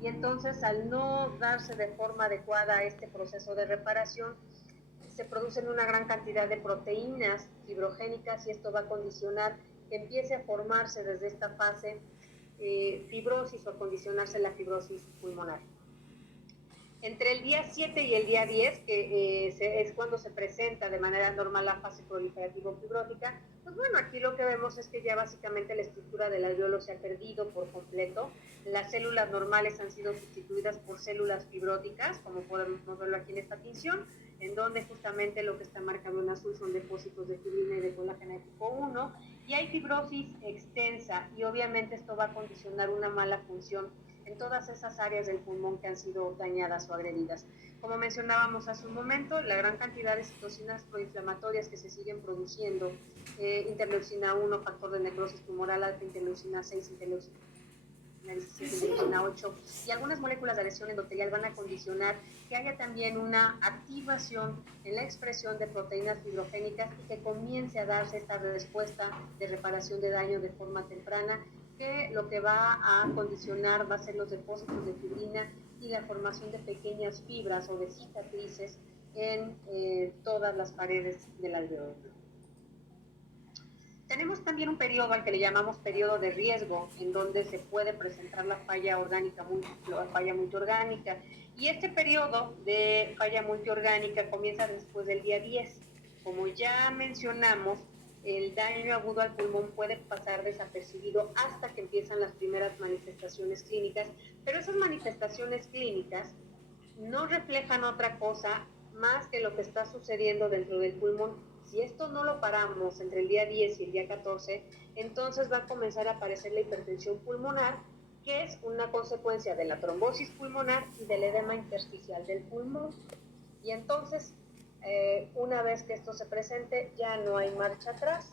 y entonces al no darse de forma adecuada este proceso de reparación, se producen una gran cantidad de proteínas fibrogénicas y esto va a condicionar que empiece a formarse desde esta fase fibrosis o a condicionarse la fibrosis pulmonar. Entre el día 7 y el día 10, que es cuando se presenta de manera normal la fase proliferativo-fibrótica, pues bueno, aquí lo que vemos es que ya básicamente la estructura del alveolo se ha perdido por completo, las células normales han sido sustituidas por células fibróticas, como podemos verlo aquí en esta tinción, en donde justamente lo que está marcado en azul son depósitos de fibrina y de colágeno de tipo 1, y hay fibrosis extensa, y obviamente esto va a condicionar una mala función en todas esas áreas del pulmón que han sido dañadas o agredidas. Como mencionábamos hace un momento, la gran cantidad de citocinas proinflamatorias que se siguen produciendo, interleucina 1, factor de necrosis tumoral alta, interleucina 6, interleucina 17, interleucina 8 y algunas moléculas de adhesión endotelial van a condicionar que haya también una activación en la expresión de proteínas fibrogénicas y que comience a darse esta respuesta de reparación de daño de forma temprana, que lo que va a condicionar va a ser los depósitos de fibrina y la formación de pequeñas fibras o de cicatrices en todas las paredes del alveolo. Tenemos también un periodo al que le llamamos periodo de riesgo, en donde se puede presentar la falla multiorgánica. Y este periodo de falla multiorgánica comienza después del día 10. Como ya mencionamos, el daño agudo al pulmón puede pasar desapercibido hasta que empiezan las primeras manifestaciones clínicas, pero esas manifestaciones clínicas no reflejan otra cosa más que lo que está sucediendo dentro del pulmón. Si esto no lo paramos entre el día 10 y el día 14, entonces va a comenzar a aparecer la hipertensión pulmonar, que es una consecuencia de la trombosis pulmonar y del edema intersticial del pulmón. Y entonces, una vez que esto se presente, ya no hay marcha atrás.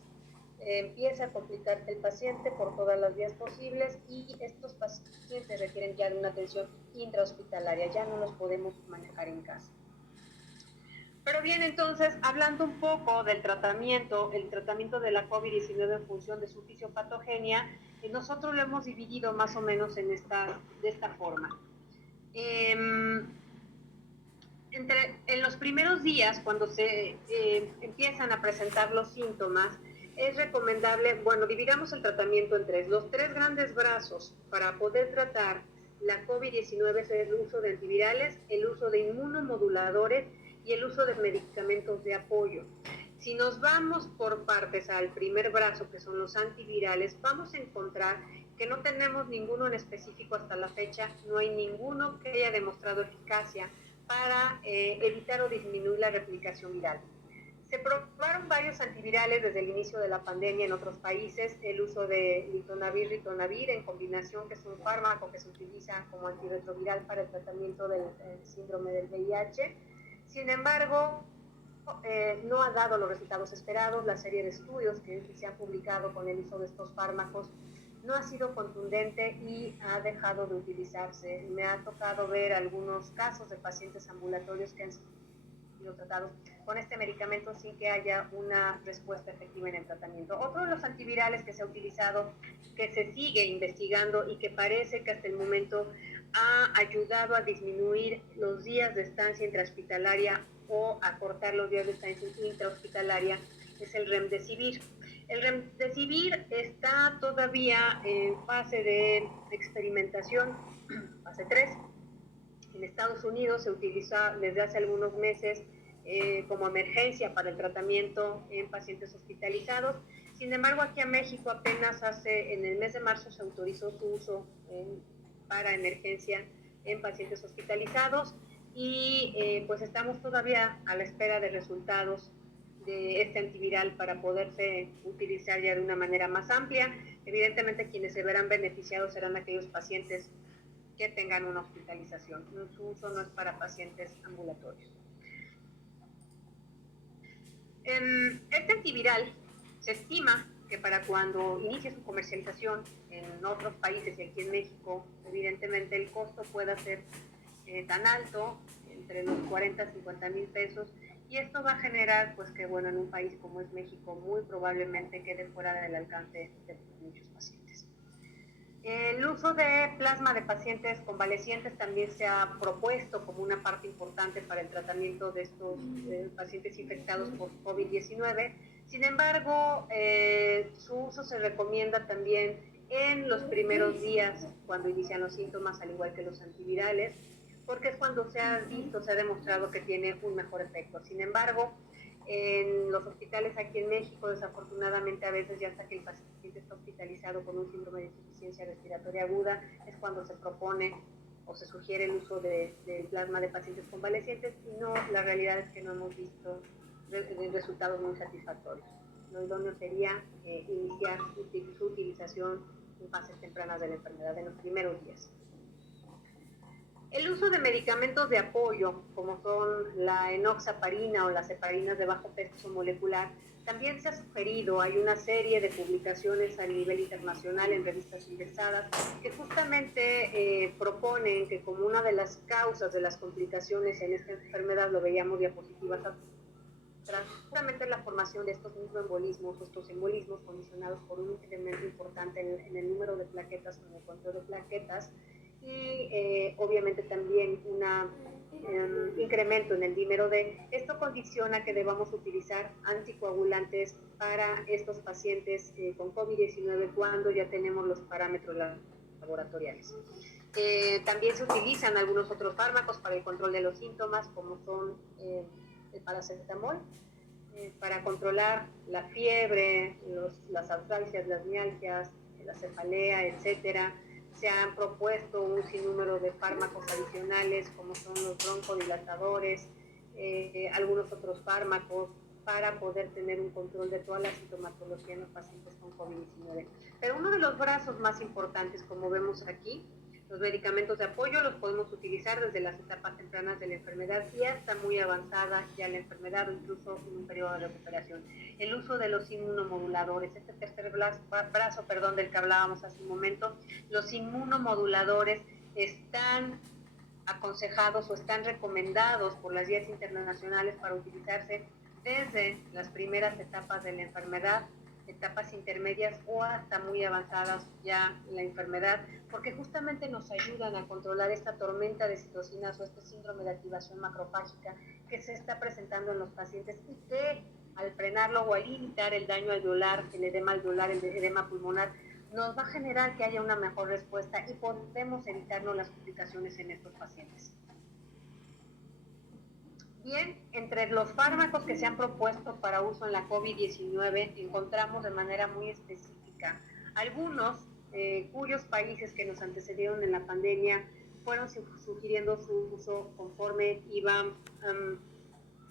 Empieza a complicarse el paciente por todas las vías posibles y estos pacientes requieren ya de una atención intrahospitalaria, ya no los podemos manejar en casa. Pero bien, entonces, hablando un poco del tratamiento, el tratamiento de la COVID-19 en función de su fisiopatogenia, nosotros lo hemos dividido más o menos de esta forma. En los primeros días, cuando se empiezan a presentar los síntomas, es recomendable, bueno, dividamos el tratamiento en tres. Los tres grandes brazos para poder tratar la COVID-19 es el uso de antivirales, el uso de inmunomoduladores y el uso de medicamentos de apoyo. Si nos vamos por partes al primer brazo, que son los antivirales, vamos a encontrar que no tenemos ninguno en específico hasta la fecha, no hay ninguno que haya demostrado eficacia para evitar o disminuir la replicación viral. Se probaron varios antivirales desde el inicio de la pandemia en otros países, el uso de ritonavir en combinación, que es un fármaco que se utiliza como antirretroviral para el tratamiento del síndrome del VIH. Sin embargo, no ha dado los resultados esperados. La serie de estudios que se han publicado con el uso de estos fármacos no ha sido contundente y ha dejado de utilizarse. Me ha tocado ver algunos casos de pacientes ambulatorios que han sido tratados con este medicamento sin que haya una respuesta efectiva en el tratamiento. Otro de los antivirales que se ha utilizado, que se sigue investigando y que parece que hasta el momento ha ayudado a disminuir los días de estancia intrahospitalaria o acortar los días de estancia intrahospitalaria, es el remdesivir. El remdesivir está todavía en fase de experimentación, fase 3. En Estados Unidos se utiliza desde hace algunos meses como emergencia para el tratamiento en pacientes hospitalizados. Sin embargo, aquí en México apenas en el mes de marzo se autorizó su uso para emergencia en pacientes hospitalizados y pues estamos todavía a la espera de resultados de este antiviral para poderse utilizar ya de una manera más amplia. Evidentemente quienes se verán beneficiados serán aquellos pacientes que tengan una hospitalización. Su uso no es para pacientes ambulatorios. Este antiviral se estima que para cuando inicie su comercialización en otros países y aquí en México, evidentemente el costo pueda ser tan alto, entre los 40 a 50 mil pesos, y esto va a generar pues que bueno, en un país como es México muy probablemente quede fuera del alcance de muchos pacientes. El uso de plasma de pacientes convalecientes también se ha propuesto como una parte importante para el tratamiento de estos pacientes infectados por COVID-19. Sin embargo, su uso se recomienda también en los primeros días cuando inician los síntomas, al igual que los antivirales, porque es cuando se ha visto, se ha demostrado que tiene un mejor efecto. Sin embargo, en los hospitales aquí en México, desafortunadamente, a veces ya hasta que el paciente está hospitalizado con un síndrome de insuficiencia respiratoria aguda, es cuando se propone o se sugiere el uso de plasma de pacientes convalecientes, y no, la realidad es que no hemos visto resultados muy satisfactorios. Lo idóneo sería iniciar su utilización en fases tempranas de la enfermedad, en los primeros días. El uso de medicamentos de apoyo, como son la enoxaparina o las heparinas de bajo peso molecular, también se ha sugerido. Hay una serie de publicaciones a nivel internacional en revistas indexadas que justamente proponen que como una de las causas de las complicaciones en esta enfermedad, lo veíamos diapositivas atrás, justamente la formación de estos microembolismos o estos embolismos condicionados por un incremento importante en el número de plaquetas o en el conteo de plaquetas, y obviamente también un incremento en el dímero D. Esto condiciona que debamos utilizar anticoagulantes para estos pacientes con COVID-19 cuando ya tenemos los parámetros laboratoriales. También se utilizan algunos otros fármacos para el control de los síntomas, como son el paracetamol, para controlar la fiebre, las artralgias, las mialgias, la cefalea, etcétera. Se han propuesto un sinnúmero de fármacos adicionales, como son los broncodilatadores, algunos otros fármacos, para poder tener un control de toda la sintomatología en los pacientes con COVID-19. Pero uno de los brazos más importantes, como vemos aquí, los medicamentos de apoyo los podemos utilizar desde las etapas tempranas de la enfermedad y hasta muy avanzada ya la enfermedad, o incluso en un periodo de recuperación. El uso de los inmunomoduladores, este tercer brazo, del que hablábamos hace un momento, los inmunomoduladores están aconsejados o están recomendados por las guías internacionales para utilizarse desde las primeras etapas de la enfermedad, etapas intermedias o hasta muy avanzadas ya la enfermedad, porque justamente nos ayudan a controlar esta tormenta de citocinas o este síndrome de activación macrofágica que se está presentando en los pacientes, y que al frenarlo o al limitar el daño alveolar, el edema alveolar, el edema pulmonar, nos va a generar que haya una mejor respuesta y podemos evitarnos las complicaciones en estos pacientes. Bien, entre los fármacos que se han propuesto para uso en la COVID-19 encontramos de manera muy específica algunos cuyos países que nos antecedieron en la pandemia fueron sugiriendo su uso conforme iban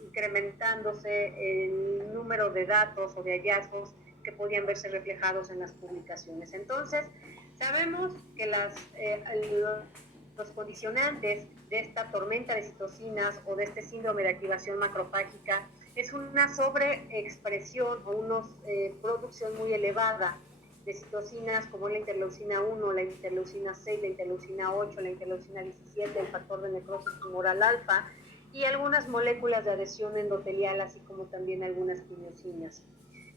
incrementándose el número de datos o de hallazgos que podían verse reflejados en las publicaciones. Entonces, sabemos que los condicionantes de esta tormenta de citocinas o de este síndrome de activación macrofágica es una sobreexpresión o una producción muy elevada de citocinas como la interleucina 1, la interleucina 6, la interleucina 8, la interleucina 17, el factor de necrosis tumoral alfa y algunas moléculas de adhesión endotelial, así como también algunas quimiosinas.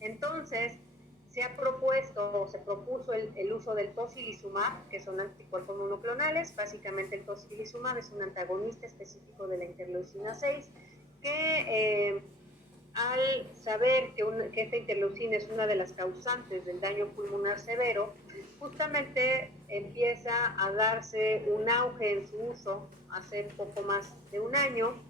Entonces, se ha propuesto o se propuso el uso del tocilizumab, que son anticuerpos monoclonales. Básicamente el tocilizumab es un antagonista específico de la interleucina 6, que al saber que esta interleucina es una de las causantes del daño pulmonar severo, justamente empieza a darse un auge en su uso hace poco más de un año.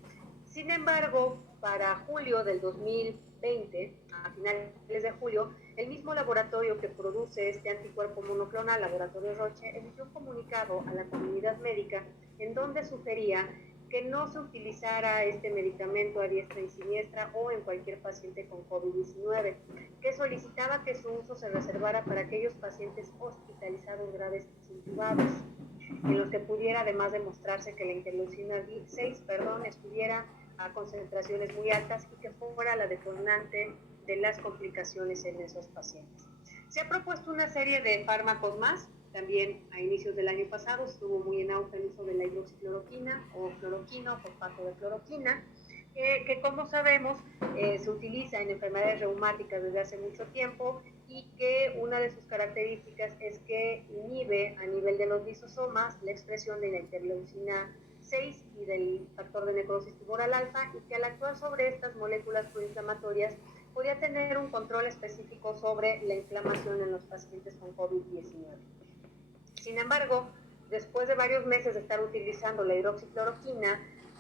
Sin embargo, para julio del 2020, a finales de julio, el mismo laboratorio que produce este anticuerpo monoclonal, Laboratorio Roche, emitió un comunicado a la comunidad médica en donde sugería que no se utilizara este medicamento a diestra y siniestra o en cualquier paciente con COVID-19, que solicitaba que su uso se reservara para aquellos pacientes hospitalizados graves y intubados, en los que pudiera además demostrarse que la interleucina 6 estuviera a concentraciones muy altas y que fuera la detonante de las complicaciones en esos pacientes. Se ha propuesto una serie de fármacos más. También a inicios del año pasado estuvo muy en auge el uso de la hidroxicloroquina o cloroquina o fosfato de cloroquina, que como sabemos se utiliza en enfermedades reumáticas desde hace mucho tiempo, y que una de sus características es que inhibe a nivel de los lisosomas la expresión de la interleucina 6 y del factor de necrosis tumoral alfa, y que al actuar sobre estas moléculas proinflamatorias podía tener un control específico sobre la inflamación en los pacientes con COVID-19. Sin embargo, después de varios meses de estar utilizando la hidroxicloroquina,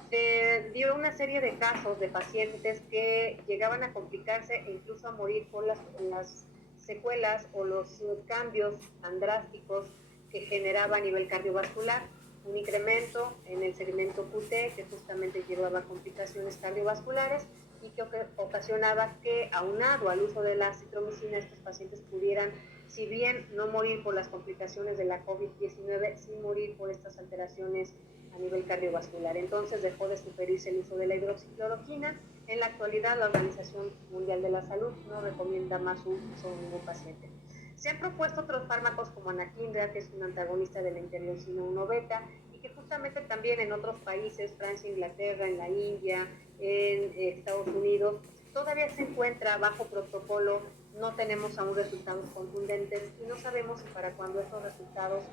se dio una serie de casos de pacientes que llegaban a complicarse e incluso a morir por las secuelas o los cambios tan drásticos que generaba a nivel cardiovascular, un incremento en el segmento QT que justamente llevaba a complicaciones cardiovasculares y que ocasionaba que, aunado al uso de la acitromicina, estos pacientes pudieran, si bien no morir por las complicaciones de la COVID-19, sí morir por estas alteraciones a nivel cardiovascular. Entonces dejó de sugerirse el uso de la hidroxicloroquina. En la actualidad, la Organización Mundial de la Salud no recomienda más su uso en ningún paciente. Se han propuesto otros fármacos como anakinra, que es un antagonista de la interleucina 1 beta, y que justamente también en otros países, Francia, Inglaterra, en la India, en Estados Unidos, todavía se encuentra bajo protocolo. No tenemos aún resultados contundentes y no sabemos si para cuando estos resultados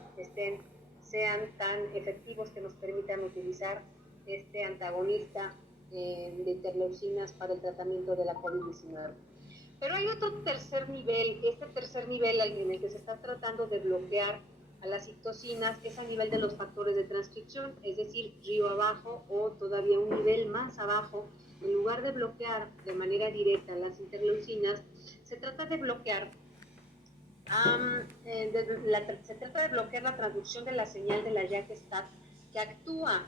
sean tan efectivos que nos permitan utilizar este antagonista de interleucinas para el tratamiento de la COVID-19. Pero hay otro tercer nivel. Este tercer nivel en el que se está tratando de bloquear a las citocinas es a nivel de los factores de transcripción, es decir, río abajo o todavía un nivel más abajo. En lugar de bloquear de manera directa las interleucinas, se trata de bloquear la transducción de la señal de la JAK-STAT, que actúa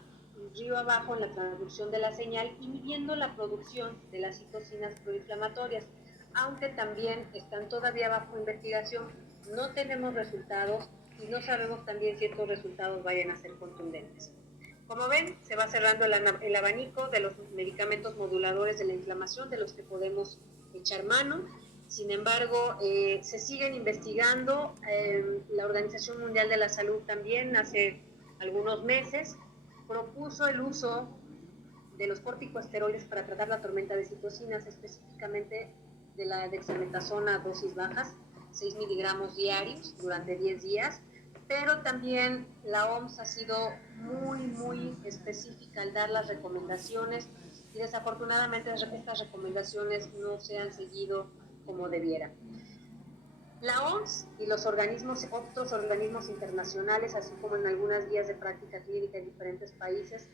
río abajo en la transducción de la señal, inhibiendo la producción de las citocinas proinflamatorias, aunque también están todavía bajo investigación. No tenemos resultados y no sabemos también si estos resultados vayan a ser contundentes. Como ven, se va cerrando el abanico de los medicamentos moduladores de la inflamación de los que podemos echar mano. Sin embargo, se siguen investigando. La Organización Mundial de la Salud también hace algunos meses propuso el uso de los corticosteroides para tratar la tormenta de citocinas, específicamente de la dexametasona a dosis bajas, 6 miligramos diarios durante 10 días, pero también la OMS ha sido muy específica al dar las recomendaciones y desafortunadamente estas recomendaciones no se han seguido como debiera. La OMS y otros organismos internacionales, así como en algunas guías de práctica clínica en diferentes países,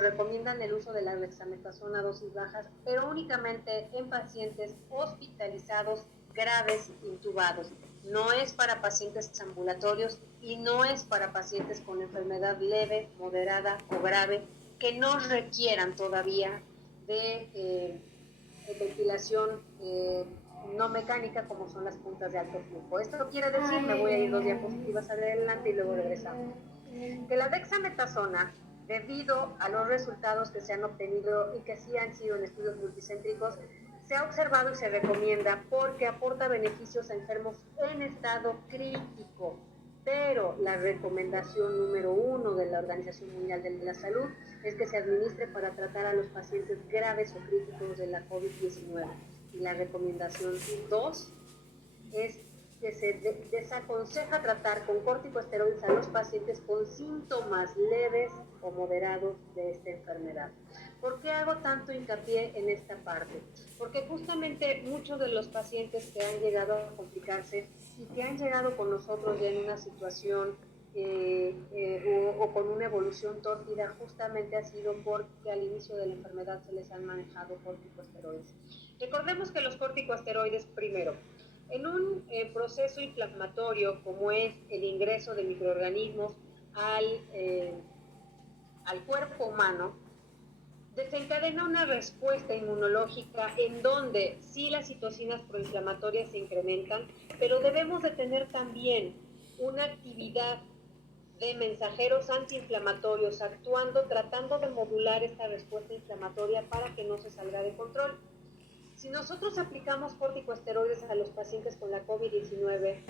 recomiendan el uso de la dexametasona a dosis bajas, pero únicamente en pacientes hospitalizados graves intubados. No es para pacientes ambulatorios y no es para pacientes con enfermedad leve, moderada o grave que no requieran todavía de ventilación no mecánica, como son las puntas de alto flujo. Esto quiere decir, me voy a ir 2 diapositivas adelante y luego regresamos, que la dexametasona, debido a los resultados que se han obtenido y que sí han sido en estudios multicéntricos, se ha observado y se recomienda porque aporta beneficios a enfermos en estado crítico. Pero la recomendación número 1 de la Organización Mundial de la Salud es que se administre para tratar a los pacientes graves o críticos de la COVID-19. Y la recomendación 2 es que se desaconseja tratar con corticosteroides a los pacientes con síntomas leves o moderados de esta enfermedad. ¿Por qué hago tanto hincapié en esta parte? Porque justamente muchos de los pacientes que han llegado a complicarse y que han llegado con nosotros ya en una situación o con una evolución tórpida, justamente ha sido porque al inicio de la enfermedad se les han manejado corticosteroides. Recordemos que los corticosteroides, primero, en un proceso inflamatorio como es el ingreso de microorganismos al cuerpo humano, desencadena una respuesta inmunológica en donde sí las citocinas proinflamatorias se incrementan, pero debemos de tener también una actividad de mensajeros antiinflamatorios actuando, tratando de modular esta respuesta inflamatoria para que no se salga de control. Si nosotros aplicamos corticosteroides a los pacientes con la COVID-19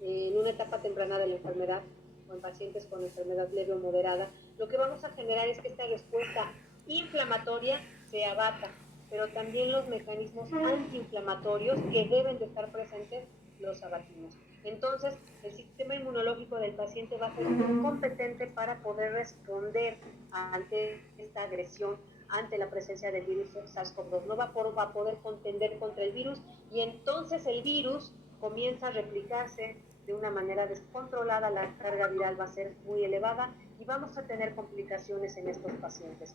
en una etapa temprana de la enfermedad o en pacientes con enfermedad leve o moderada, lo que vamos a generar es que esta respuesta inflamatoria se abata pero también los mecanismos antiinflamatorios que deben de estar presentes los abatimos. Entonces, el sistema inmunológico del paciente va a ser muy competente para poder responder ante esta agresión, ante la presencia del virus SARS-CoV-2. No va a poder contender contra el virus y entonces el virus comienza a replicarse de una manera descontrolada, la carga viral va a ser muy elevada y vamos a tener complicaciones en estos pacientes.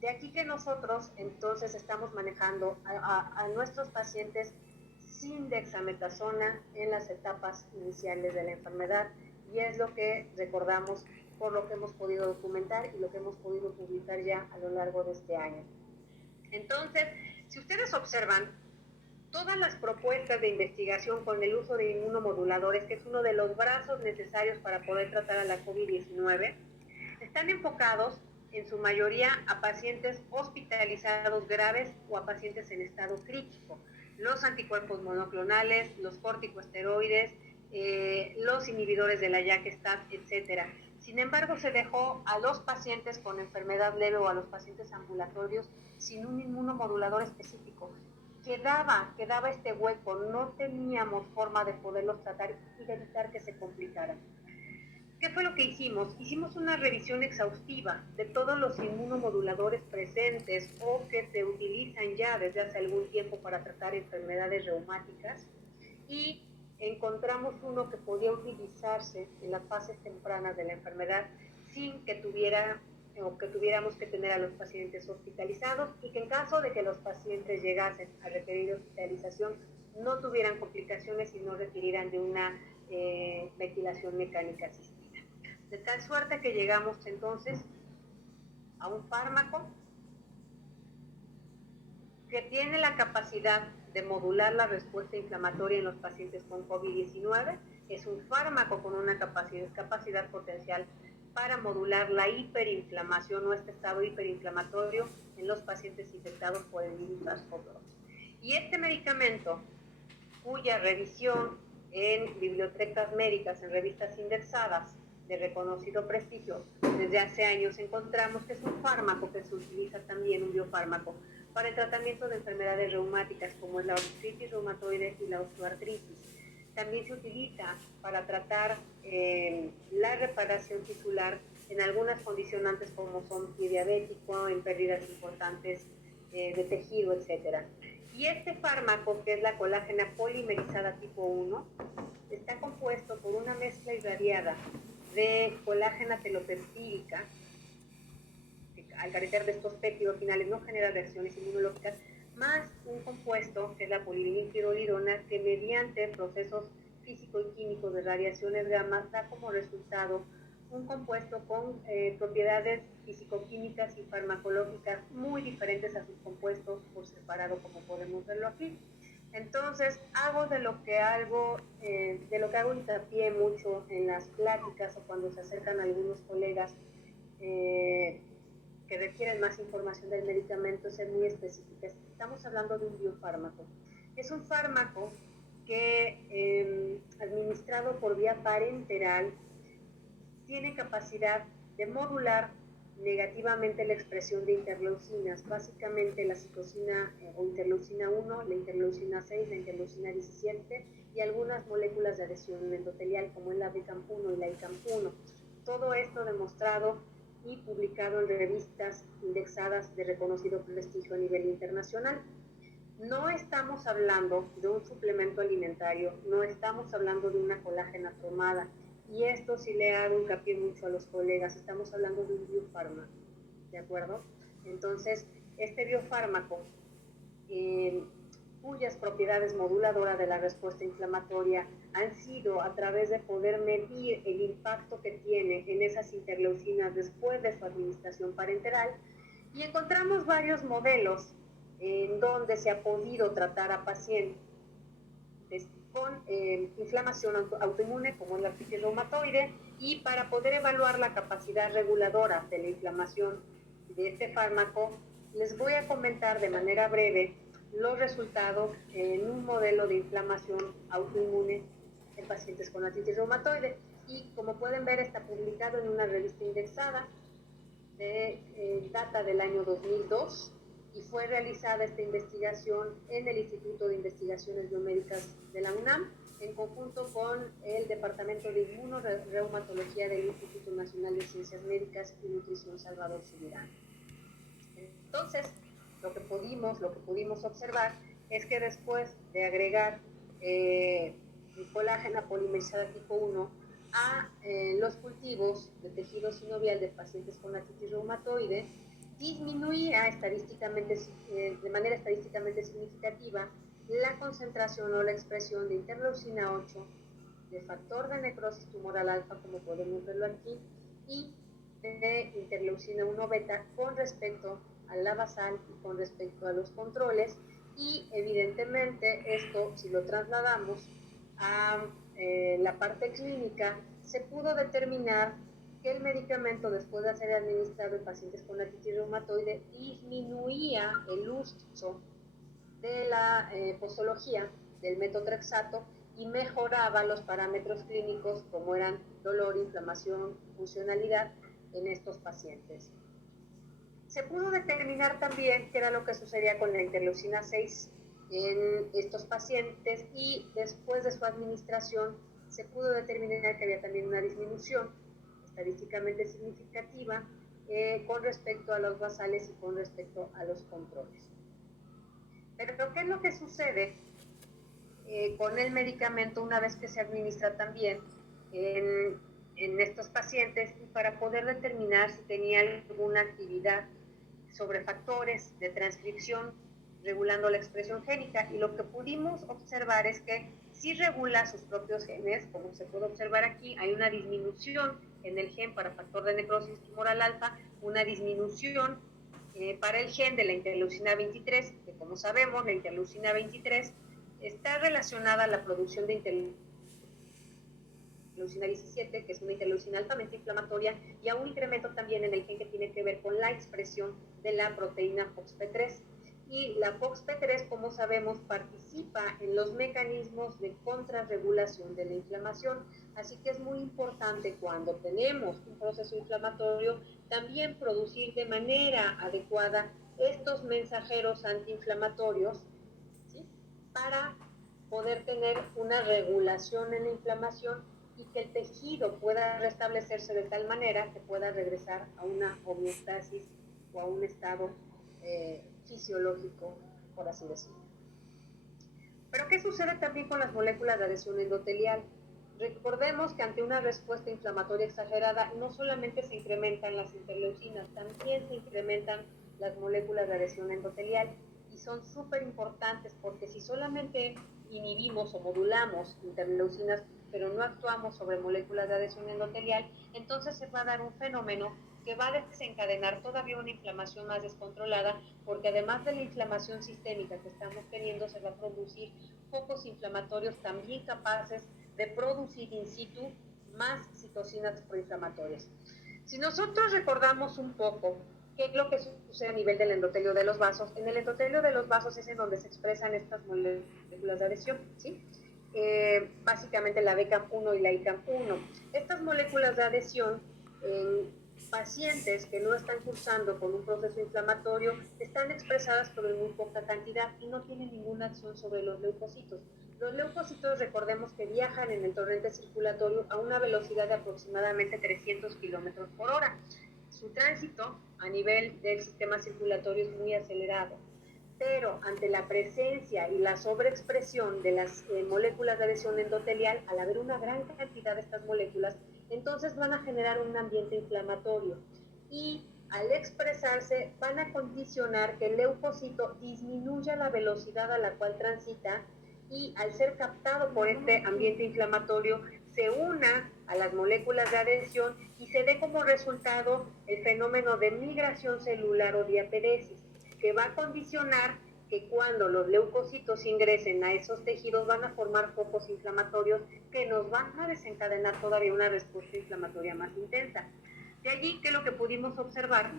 De aquí que nosotros entonces estamos manejando a nuestros pacientes sin dexametasona en las etapas iniciales de la enfermedad y es lo que recordamos por lo que hemos podido documentar y lo que hemos podido publicar ya a lo largo de este año. Entonces, si ustedes observan, todas las propuestas de investigación con el uso de inmunomoduladores, que es uno de los brazos necesarios para poder tratar a la COVID-19, están enfocados en su mayoría a pacientes hospitalizados graves o a pacientes en estado crítico. Los anticuerpos monoclonales, los corticosteroides, los inhibidores de la JAK-STAT, etc. Sin embargo, se dejó a los pacientes con enfermedad leve o a los pacientes ambulatorios sin un inmunomodulador específico. Quedaba este hueco, no teníamos forma de poderlos tratar y de evitar que se complicaran. ¿Qué fue lo que hicimos? Hicimos una revisión exhaustiva de todos los inmunomoduladores presentes o que se utilizan ya desde hace algún tiempo para tratar enfermedades reumáticas y encontramos uno que podía utilizarse en las fases tempranas de la enfermedad sin que tuviéramos que tener a los pacientes hospitalizados y que en caso de que los pacientes llegasen a requerir hospitalización no tuvieran complicaciones y no requirieran de una ventilación mecánica asistida. De tal suerte que llegamos entonces a un fármaco que tiene la capacidad de modular la respuesta inflamatoria en los pacientes con COVID-19. Es un fármaco con una capacidad potencial para modular la hiperinflamación o este estado hiperinflamatorio en los pacientes infectados por el virus SARS-CoV-2. Y este medicamento, cuya revisión en bibliotecas médicas, en revistas indexadas de reconocido prestigio, desde hace años encontramos que es un fármaco que se utiliza también, un biofármaco, para el tratamiento de enfermedades reumáticas como es la artritis reumatoide y la osteoartritis. También se utiliza para tratar la reparación tisular en algunas condicionantes como son pie diabético, en pérdidas importantes de tejido, etc. Y este fármaco, que es la colágena polimerizada tipo 1, está compuesto por una mezcla irradiada de colágena telopeptídica, que al carecer de estos péptidos finales no genera reacciones inmunológicas, más un compuesto que es la polivinilclorhidrona, que mediante procesos físico y químicos de radiaciones gamma da como resultado un compuesto con propiedades físico-químicas y farmacológicas muy diferentes a sus compuestos por separado, como podemos verlo aquí. Entonces, de lo que hago hincapié mucho en las pláticas o cuando se acercan algunos colegas que requieren más información del medicamento, ser muy específicas. Estamos hablando de un biofármaco. Es un fármaco que, administrado por vía parenteral, tiene capacidad de modular negativamente la expresión de interleucinas, básicamente la citocina o interleucina 1, la interleucina 6, la interleucina 17 y algunas moléculas de adhesión endotelial como el ABCAMP1 y la ICAMP1. Todo esto demostrado y publicado en revistas indexadas de reconocido prestigio a nivel internacional. No estamos hablando de un suplemento alimentario, no estamos hablando de una colágena cromada, y esto sí le hago hincapié mucho a los colegas, estamos hablando de un biofármaco, ¿de acuerdo? Entonces, este biofármaco, cuyas propiedades moduladoras de la respuesta inflamatoria han sido a través de poder medir el impacto que tiene en esas interleucinas después de su administración parenteral, y encontramos varios modelos en donde se ha podido tratar a pacientes con inflamación autoinmune como la artritis reumatoide, y para poder evaluar la capacidad reguladora de la inflamación de este fármaco, les voy a comentar de manera breve los resultados en un modelo de inflamación autoinmune en pacientes con artritis reumatoide. Y como pueden ver, está publicado en una revista indexada de data del año 2002, y fue realizada esta investigación en el Instituto de Investigaciones Biomédicas de la UNAM, en conjunto con el Departamento de Inmunorreumatología del Instituto Nacional de Ciencias Médicas y Nutrición Salvador Subirán. Entonces, lo que pudimos observar es que después de agregar colágena polimerizada tipo 1 a los cultivos de tejido sinovial de pacientes con artritis reumatoide, disminuía de manera estadísticamente significativa la concentración o la expresión de interleucina 8, de factor de necrosis tumoral alfa, como podemos verlo aquí, y de interleucina 1 beta con respecto a la basal y con respecto a los controles. Y evidentemente esto, si lo trasladamos a la parte clínica, se pudo determinar que el medicamento, después de ser administrado en pacientes con artritis reumatoide, disminuía el uso de la posología del metotrexato y mejoraba los parámetros clínicos como eran dolor, inflamación, funcionalidad en estos pacientes. Se pudo determinar también qué era lo que sucedía con la interleucina 6 en estos pacientes, y después de su administración se pudo determinar que había también una disminución estadísticamente significativa con respecto a los basales y con respecto a los controles. Pero ¿qué es lo que sucede con el medicamento una vez que se administra también en estos pacientes, y para poder determinar si tenía alguna actividad sobre factores de transcripción regulando la expresión génica? Y lo que pudimos observar es que sí regula sus propios genes, como se puede observar aquí. Hay una disminución en el gen para factor de necrosis tumoral alfa, una disminución para el gen de la interleucina 23, que como sabemos la interleucina 23 está relacionada a la producción de interleucina 17, que es una interleucina altamente inflamatoria, y a un incremento también en el gen que tiene que ver con la expresión de la proteína FOXP3. Y la FOXP3, como sabemos, participa en los mecanismos de contrarregulación de la inflamación. Así que es muy importante, cuando tenemos un proceso inflamatorio, también producir de manera adecuada estos mensajeros antiinflamatorios, ¿sí?, para poder tener una regulación en la inflamación y que el tejido pueda restablecerse de tal manera que pueda regresar a una homeostasis o a un estado fisiológico, por así decirlo. Pero ¿qué sucede también con las moléculas de adhesión endotelial? Recordemos que ante una respuesta inflamatoria exagerada no solamente se incrementan las interleucinas, también se incrementan las moléculas de adhesión endotelial, y son súper importantes, porque si solamente inhibimos o modulamos interleucinas pero no actuamos sobre moléculas de adhesión endotelial, entonces se va a dar un fenómeno que va a desencadenar todavía una inflamación más descontrolada, porque además de la inflamación sistémica que estamos teniendo, se va a producir focos inflamatorios también capaces de producir in situ más citocinas proinflamatorias. Si nosotros recordamos un poco qué es lo que sucede a nivel del endotelio de los vasos, en el endotelio de los vasos es en donde se expresan estas moléculas de adhesión, ¿sí? Básicamente la BCAM1 y la ICAM1. Estas moléculas de adhesión en pacientes que no están cursando con un proceso inflamatorio están expresadas pero en muy poca cantidad y no tienen ninguna acción sobre los leucocitos. Los leucocitos, recordemos que viajan en el torrente circulatorio a una velocidad de aproximadamente 300 kilómetros por hora. Su tránsito a nivel del sistema circulatorio es muy acelerado, pero ante la presencia y la sobreexpresión de las moléculas de adhesión endotelial, al haber una gran cantidad de estas moléculas, entonces van a generar un ambiente inflamatorio, y al expresarse van a condicionar que el leucocito disminuya la velocidad a la cual transita, y al ser captado por este ambiente inflamatorio se una a las moléculas de adhesión y se dé como resultado el fenómeno de migración celular o diaperesis, que va a condicionar que cuando los leucocitos ingresen a esos tejidos van a formar focos inflamatorios que nos van a desencadenar todavía una respuesta inflamatoria más intensa. De allí que lo que pudimos observar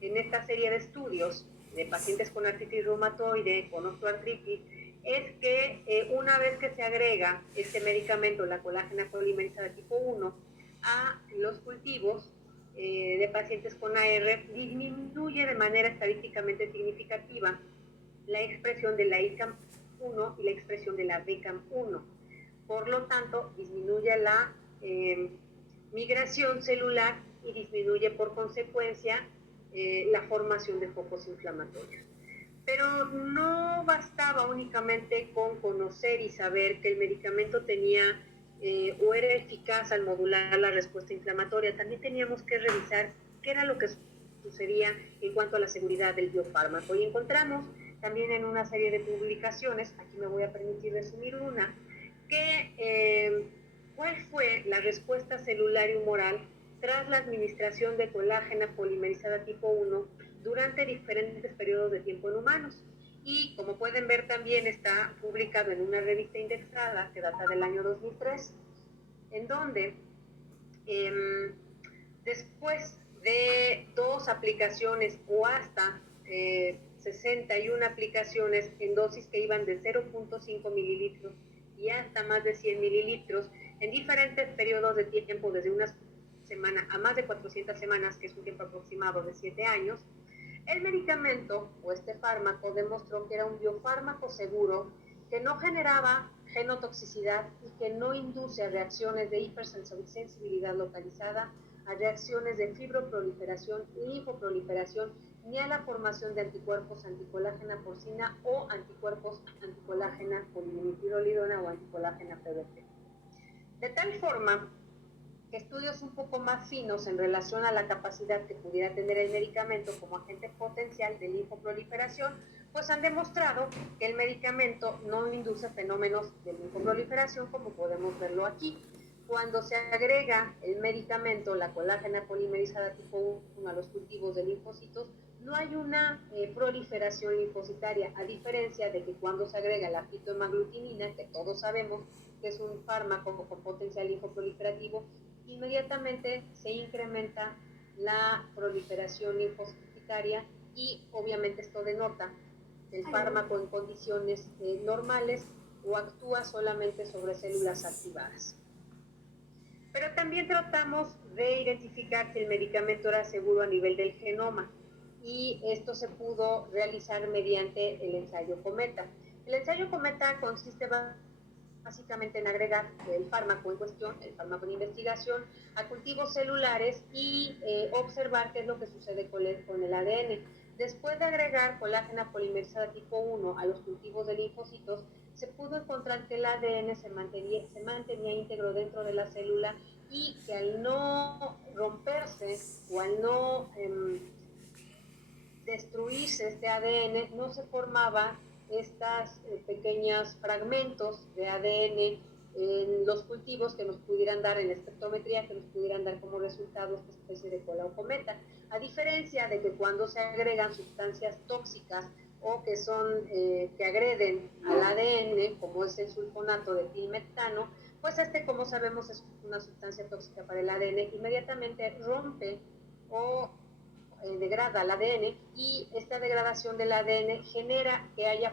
en esta serie de estudios de pacientes con artritis reumatoide, con osteoartritis, es que una vez que se agrega este medicamento, la colágena polimerizada tipo 1, a los cultivos, de pacientes con AR, disminuye de manera estadísticamente significativa la expresión de la ICAM1 y la expresión de la BCAM1. Por lo tanto, disminuye la migración celular y disminuye por consecuencia la formación de focos inflamatorios. Pero no bastaba únicamente con conocer y saber que el medicamento tenía o era eficaz al modular la respuesta inflamatoria. También teníamos que revisar qué era lo que sucedía en cuanto a la seguridad del biofármaco. Y encontramos también en una serie de publicaciones, aquí me voy a permitir resumir una, que cuál fue la respuesta celular y humoral tras la administración de colágena polimerizada tipo 1 durante diferentes periodos de tiempo en humanos. Y como pueden ver también está publicado en una revista indexada que data del año 2003, en donde después de 2 aplicaciones o hasta 61 aplicaciones en dosis que iban de 0.5 mililitros y hasta más de 100 mililitros en diferentes periodos de tiempo, desde una semana a más de 400 semanas, que es un tiempo aproximado de 7 años, el medicamento o este fármaco demostró que era un biofármaco seguro, que no generaba genotoxicidad y que no induce a reacciones de hipersensibilidad localizada, a reacciones de fibroproliferación, linfoproliferación, ni a la formación de anticuerpos anticolágena porcina o anticuerpos anticolágena polivinilpirolidona o anticolágena PBT. De tal forma que estudios un poco más finos en relación a la capacidad que pudiera tener el medicamento como agente potencial de linfoproliferación, pues han demostrado que el medicamento no induce fenómenos de linfoproliferación como podemos verlo aquí. Cuando se agrega el medicamento, la colágena polimerizada tipo 1 a los cultivos de linfocitos, no hay una proliferación linfocitaria, a diferencia de que cuando se agrega la fitohemaglutinina, que todos sabemos que es un fármaco con potencial linfoproliferativo, inmediatamente se incrementa la proliferación linfocitaria y obviamente esto denota que el fármaco en condiciones normales o actúa solamente sobre células activadas. Pero también tratamos de identificar si el medicamento era seguro a nivel del genoma y esto se pudo realizar mediante el ensayo Cometa. El ensayo Cometa consiste básicamente en agregar el fármaco en cuestión, el fármaco en investigación, a cultivos celulares y observar qué es lo que sucede con el ADN. Después de agregar colágena polimerizada tipo 1 a los cultivos de linfocitos, se pudo encontrar que el ADN se mantenía íntegro dentro de la célula y que al no romperse o al no destruirse este ADN, no se formaba estas pequeños fragmentos de ADN en los cultivos que nos pudieran dar en la espectrometría, que nos pudieran dar como resultado esta especie de cola o cometa. A diferencia de que cuando se agregan sustancias tóxicas o que son que agreden al ADN, como es el sulfonato de tilmetano, pues como sabemos es una sustancia tóxica para el ADN, inmediatamente rompe o degrada el ADN y esta degradación del ADN genera que haya